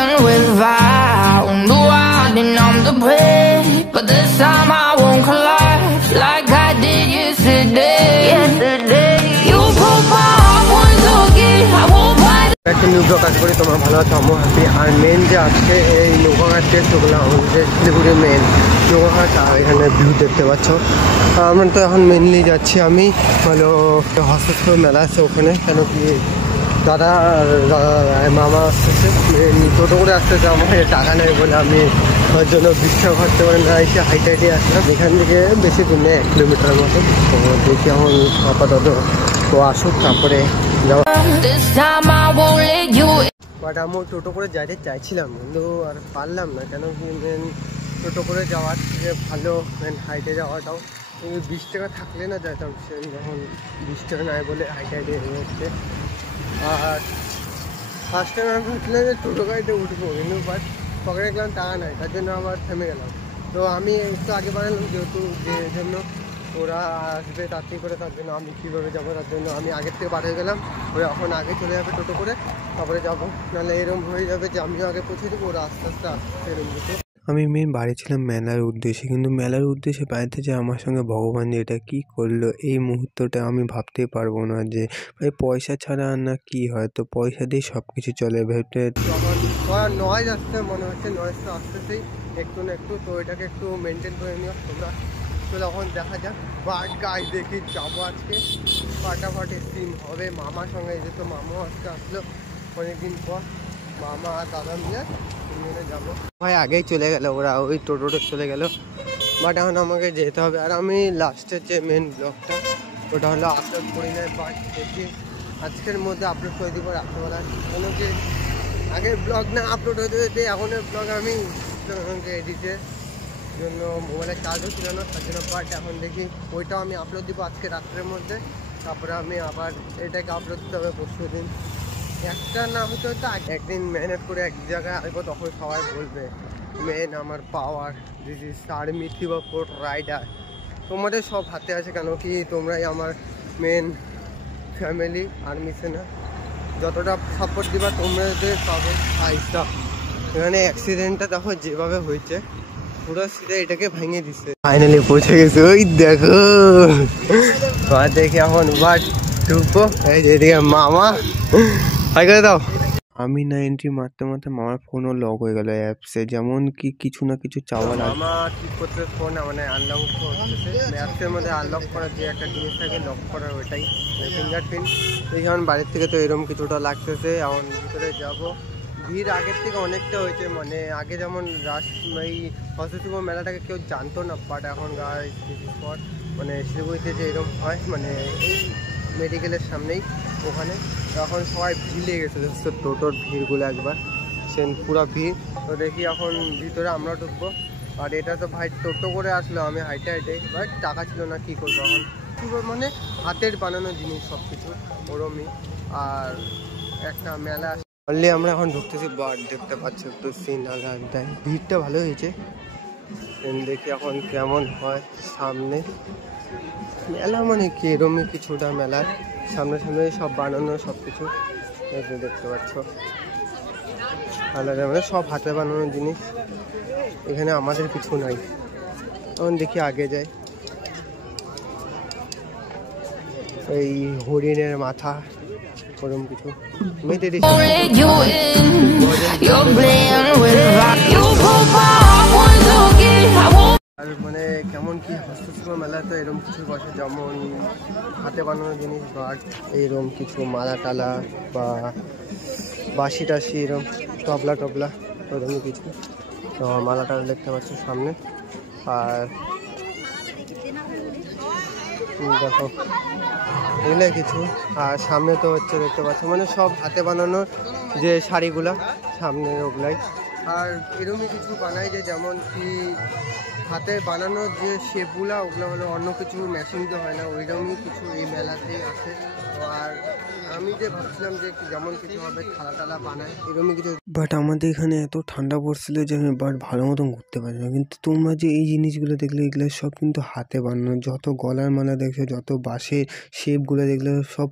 playing with fire. Knew I didn't numb the pain, but this time I won't collapse like I did yesterday. You broke my heart once again. I won't fight. একটা new blog কাজ করি, তোমরা ভালো আছো, আমিও happy. আর main যে আজকে এই নৌকাঘাট টেস্ট ওগুলো আমাদের শিলিগুড়ির মেন নৌকাঘাট, আর এখানে ভিউ দেখতে পাচ্ছ। আমরা তো এখন মেনলি যাচ্ছি, আমি হলো হস্তশিল্প মেলা আছে ওখানে, কেন কি দাদা মামা আসতেছে, টোটো করে আসতেছে, আমার টাকা নেই বলে আমি ওর জন্য 20 টাকা খরচা করে না এসে হাইটে আসলাম। এখান থেকে বেশি দূর নেই, 1 কিলোমিটার মতো। তো দেখি এখন আপাতত তো আসুক, তারপরে যাওয়া। বাট আমি টোটো করে যাইতে চাইছিলাম কিন্তু আর পারলাম না, কেন কি মেন টোটো করে যাওয়ার থেকে ভালো মেন হাইটে যাওয়াটাও। 20 টাকা থাকলে না যাইতাম, সে যখন 20 টাকা নাই বলে হাইটে হচ্ছে। আর ফার্স্ট টাইম আমি ভাবছিলাম যে টোটো গাড়িতে উঠবো, কিন্তু বাট পকেটে গেলাম টাকা নাই, তার জন্য আবার থেমে গেলাম। তো আমি একটু আগে বানালাম, যেহেতু যে জন্য ওরা আসবে তাড়াতাড়ি করে, তার জন্য আমি কীভাবে যাবো, তার জন্য আমি আগের থেকে বার হয়ে গেলাম। ওরা এখন আগে চলে যাবে টোটো করে, তারপরে যাবো, নাহলে এরকম হয়ে যাবে যে আমিও আগে পৌঁছে দেবো, ওরা আস্তে আস্তে আসছে এরকম দিকে। আমি মেন বাড়ি ছিলাম মেলার উদ্দেশ্যে, কিন্তু মেলার উদ্দেশ্যে বাড়িতে যে আমার সঙ্গে ভগবান যে এটা কী করলো, এই মুহূর্তটা আমি ভাবতেই পারবো না যে ভাই পয়সা ছাড়া আর না কী হয়। তো পয়সা দিয়ে সব কিছু চলে ভেবে যখন নয়েজ আসতে মনে হচ্ছে, নয়েজটা আসতেছেই একটু না একটু, তো এটাকে একটু মেনটেন করে নিও তোমরা। তো তখন দেখা যাক, বাট গাছ দেখি যাবো আজকে, ফাটাফাটি সিন হবে। মামার সঙ্গে এই যে তো মামাও আজকে আসলো অনেকদিন পর, মামা আর দাদা মিলে যাবো। ভাই আগেই চলে গেল ওরা, ওই টোটোটা চলে গেল, বাট এখন আমাকে যেতে হবে। আর আমি লাস্টের যে মেন ব্লগটা ওটা হলো আপলোড করি নাই, বাট দেখি আজকের মধ্যে আপলোড করে দিব রাত্রেবেলা। কেন কি আগের ব্লগ না আপলোড হতে হতে এখনের ব্লগ আমি এডিটের জন্য মোবাইলে চার্জও ছিল না, তার জন্য। বাট এখন দেখি ওইটাও আমি আপলোড দিব আজকে রাত্রের মধ্যে, তারপরে আমি আবার এটাকে আপলোড দিতে হবে পরশু দিন। একটা না হতে হয়তো একদিন মেহনত করে এক জায়গায় আসবো, তখন সবাই বলবে মেন আমার পাওয়ার, দিস ইজ আর্মি থিবাপুর রাইডার। তোমাদের সব হাতে আছে, কেন কি তোমরাই আমার মেন ফ্যামিলি আর্মি সেনা, যতটা সাপোর্ট দিবা তোমাদের পাবে। আইসা এখানে অ্যাক্সিডেন্টটা দেখো যেভাবে হয়েছে, পুরো সিধা এটাকে ভেঙে দিচ্ছে। ফাইনালি পৌঁছে গেছে, ওই দেখো দেখে এখন বাট ঢুকবো। এই যে এদিকে মামা হাই করে দাও। আমি না এন্ট্রি মারতে মারতে মামার ফোনও লক হয়ে গেল অ্যাপসে, যেমন কি কিছু না কিছু চাওয়ার। মামা ঠিক করতে ফোন মানে আনলক করতেছে, অ্যাপসের মধ্যে আনলক করার যে একটা জিনিস থাকে লক করার, ওইটাই ফিঙ্গারপ্রিন্ট। এই যেমন বাড়ির থেকে তো এরকম কিছুটা লাগতেছে। এখন ভিতরে যাবো, ভিড় আগের থেকে অনেকটা হয়েছে, মানে আগে যেমন এই হস্তশিল্প মেলাটাকে কেউ জানতো না, বাট এখন মানে শিলিগুড়িতে যে এরকম হয়, মানে এই মেডিকেলের সামনেই ওখানে, এখন সবাই ভিড় লেগে গেছে, টোটোর ভিড়গুলো একবার সেন পুরো ভিড়। তো দেখি এখন ভিতরে আমরা ঢুকবো। আর এটা তো ভাই টোটো করে আসলো, আমি হাইটে হাইটে, বাট টাকা ছিল না, কী করবো এখন। মানে হাতের বানানো জিনিস সব কিছু ওরমই। আর একটা মেলা অলরেডি আমরা এখন ঢুকতেছি, বাট দেখতে পাচ্ছি একটু সিন আলাদাই, ভিড়টা ভালো হয়েছে। দেখি এখন কেমন হয় সামনে মেলা, মানে কি এরমই কিছুটা মেলার সামনে সামনে সব বানানো সব কিছু দেখতে পাচ্ছ, আলাদা মানে সব হাতে বানানো জিনিস। এখানে আমাদের কিছু নাই, এখন দেখি আগে যাই। এই হরিণের মাথা ওরম কিছু মেয়েদের আর মানে কেমন কি হস্তশিল্প মেলা তো এরকম কিছু বসে, যেমন হাতে বানানো জিনিস, বাট এইরকম কিছু মালা টালা বা বাঁশি টাশি, এরকম তবলা টবলা ওরকমই কিছু। তো মালা টালা দেখতে পাচ্ছ সামনে। আর দেখো এগুলো কিছু, আর সামনে তো হচ্ছে দেখতে পাচ্ছ মানে সব হাতে বানানোর যে শাড়িগুলা সামনে ওগুলাই। আর এরকমই কিছু বানাই যে যেমন কি হাতে বানানোর যে শেপগুলা, ওগুলো হলো অন্য কিছু মেশিন তো হয় না, ওইরকমই কিছু এই মেলাতেই আছে। আর আমি যে ভাবছিলাম যে যেমন কিছু হবে থালা টালা বানায় এরকমই কিছু, বাট আমাদের এখানে এত ঠান্ডা পড়ছিল যে আমি বাট ভালো মতন ঘুরতে পারি না। কিন্তু তোমরা যে এই জিনিসগুলো দেখলে এগুলো সব কিন্তু হাতে বানানো, যত গলার মালা দেখছো, যত বাঁশের শেপগুলো দেখলে সব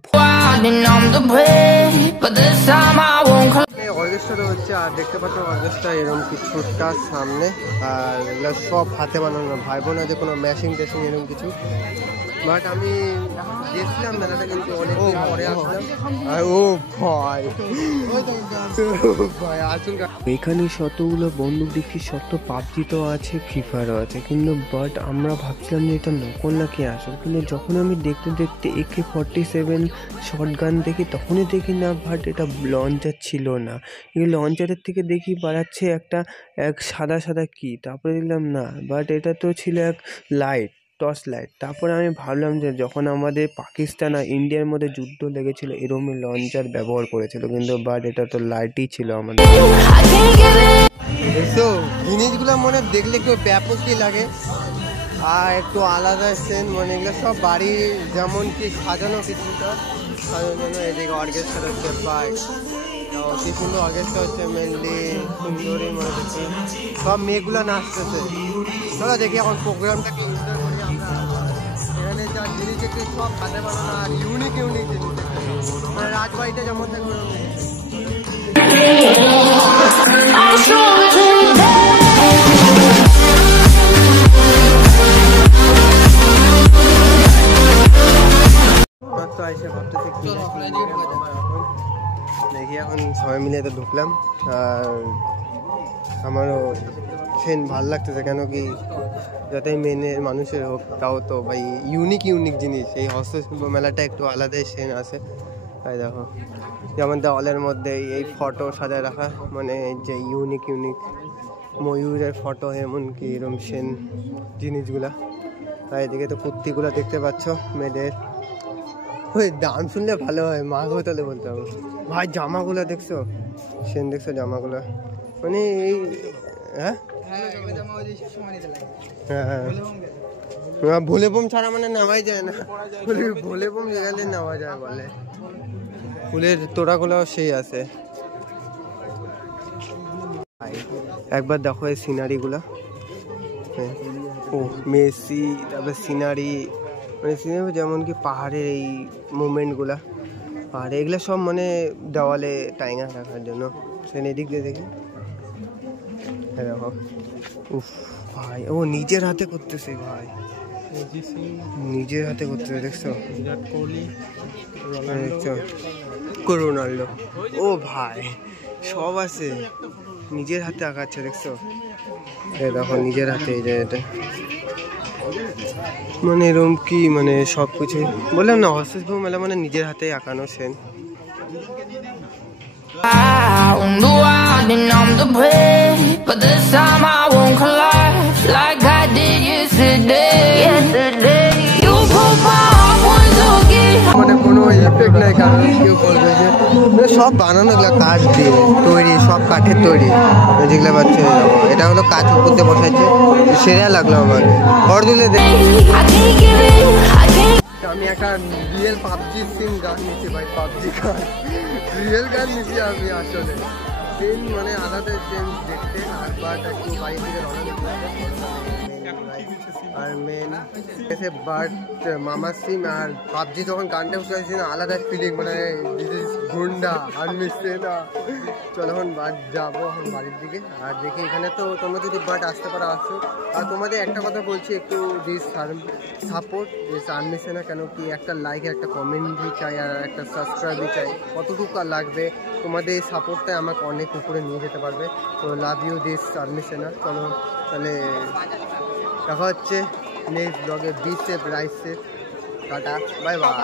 অর্কেস্ট্রা হচ্ছে। আর দেখতে পাচ্ছ অর্কেস্ট্রা এরকম কিছুটা সামনে, আর এগুলো সব হাতে বানানো, ভাই বোন আছে কোনো ম্যাশিং ট্যাশিং এরকম কিছু। বাট আমি দেখছিলাম মেলাটা কিন্তু অনেক পরে আসলাম। আর ও ভাই ভাই আসুন, এখানে শতগুলো বন্দুক দেখছি, শত পাবজি তো আছে, ফ্রি ফায়ারও আছে। কিন্তু বাট আমরা ভাবছিলাম যে এটা নকল নাকি আসল। কিন্তু যখন আমি দেখতে দেখতে AK-47 শর্ট গান দেখি, তখনই দেখি না বাট এটা লঞ্চার ছিল না, এই লঞ্চারের থেকে দেখি বাড়াচ্ছে এক সাদা সাদা কি, তারপরে দেখলাম না বাট এটা তো ছিল এক লাইট, টর্চ লাইট। তারপরে আমি ভাবলাম যে যখন আমাদের পাকিস্তান আর ইন্ডিয়ার মধ্যে যুদ্ধ লেগেছিল এরকমই লঞ্চার ব্যবহার করেছিল, কিন্তু বাট এটা তো লাইটই ছিল আমাদের। দেখছো জিনিসগুলো মনে দেখলে একটু ব্যাপকই লাগে, আর একটু আলাদা সেন, মানে এগুলো সব বাড়ি যেমন কি সাজানো, কিছুটা সাজানো। এদিকে অর্কেস্ট্রা হচ্ছে, পার্ক কি সুন্দর অর্কেস্ট্রা হচ্ছে, মেনলি সুন্দরী মনে হচ্ছে, সব মেয়েগুলো নাচতেছে। চলো দেখি এখন প্রোগ্রামটাকে এনজয় করি আমরা। এখানে যা জিনিস একটু সব হাতে বানানো আর ইউনিক ইউনিক জিনিস, মানে রাজবাড়িতে যেমন থাকে ওরকম। তো এসে ভাবতেছি দেখি এখন সবাই মিলে তো ঢুকলাম, আর আমারও সেন ভাল লাগতেছে, কেন কি যতই মেনে মানুষের হোক তাও তো ভাই ইউনিক ইউনিক জিনিস, এই হস্তশিল্প মেলাটা একটু আলাদাই সেন আছে। তাই দেখো যেমন দেওয়ালের মধ্যে এই ফটো সাজায় রাখা, মানে যে ইউনিক ইউনিক ময়ূরের ফটো, এমনকি এরকম সেন জিনিসগুলা। আর এদিকে তো কুর্তিগুলো দেখতে পাচ্ছ মেয়েদের, ওই দাম শুনলে ভালো হয়, মা তাহলে বলতে হবে। ভাই জামাগুলো দেখছো, সেন দেখছো জামাগুলো, মানে এই হ্যাঁ হ্যাঁ ভোলে বোম ছাড়া মানে নেওয়াই যায় না, ভোলে বোম গেলে নেওয়া যায় বলে। ফুলের তোড়াগুলো সেই আছে। একবার দেখো এই সিনারিগুলা, ও মেসি, তারপরে সিনারি, মানে সিনারি যেমন কি পাহাড়ের এই মুভমেন্টগুলা, আর এগুলো সব মানে দেওয়ালে টাইঙা রাখার জন্য। সেন এদিক দিয়ে দেখি, দেখো উফ ভাই, ও নিজের হাতে করতেছে ভাই, নিজের হাতে করতেছে, দেখছো দেখছো রোনাল্ডো, ও ভাই সব আছে, নিজের হাতে আঁকাচ্ছে, দেখছো দেখো নিজের হাতে। এই যে এটা মানে এরকম কি, মানে সব কিছু বললাম না, হস্তশিল্প মেলা মানে নিজের হাতে আঁকানো সেন। মানে কোনো এফেক্ট নাই, কারণ কেউ বলবে যে সব বানানো গুলা কাঠ দিয়ে তৈরি, সব কাঠের তৈরি যেগুলো পাচ্ছে। এটা হলো কাঠ উপরতে বসাইছে, সেরা লাগলো আমার। ঘর দিলে আমি একটা রিয়েল পাবজি সিন গান নিচ্ছি ভাই, পাবজি গান রিয়েল গান নিচ্ছি আমি আসলে। সিন মানে আলাদা সিন দেখতে, আর বাট একটু বাইরে থেকে রওনা আর মেন এসে বাট মামা সিম আর পাবজি যখন গানটা উঠেছি না, আলাদা ফিলিং, মানে গুন্ডা আর মিশছে না। চলো এখন বাট যাবো এখন বাড়ির দিকে। আর দেখি এখানে তো তোমরা যদি বাট আসতে পারো আসো। আর তোমাদের একটা কথা বলছি, একটু দিস সাপোর্ট দিস আর্মিসে না, কেন কি একটা লাইক একটা কমেন্টই চাই, আর একটা সাবস্ক্রাইবই চাই। কতটুকু লাগবে তোমাদের এই সাপোর্টটাই আমাকে অনেক উপরে নিয়ে যেতে পারবে। তো লাভ ইউ দিস আর্মিসে না। চলো তাহলে দেখা হচ্ছে নেক্সট ব্লগে। Be safe, right safe, tata, bye bye.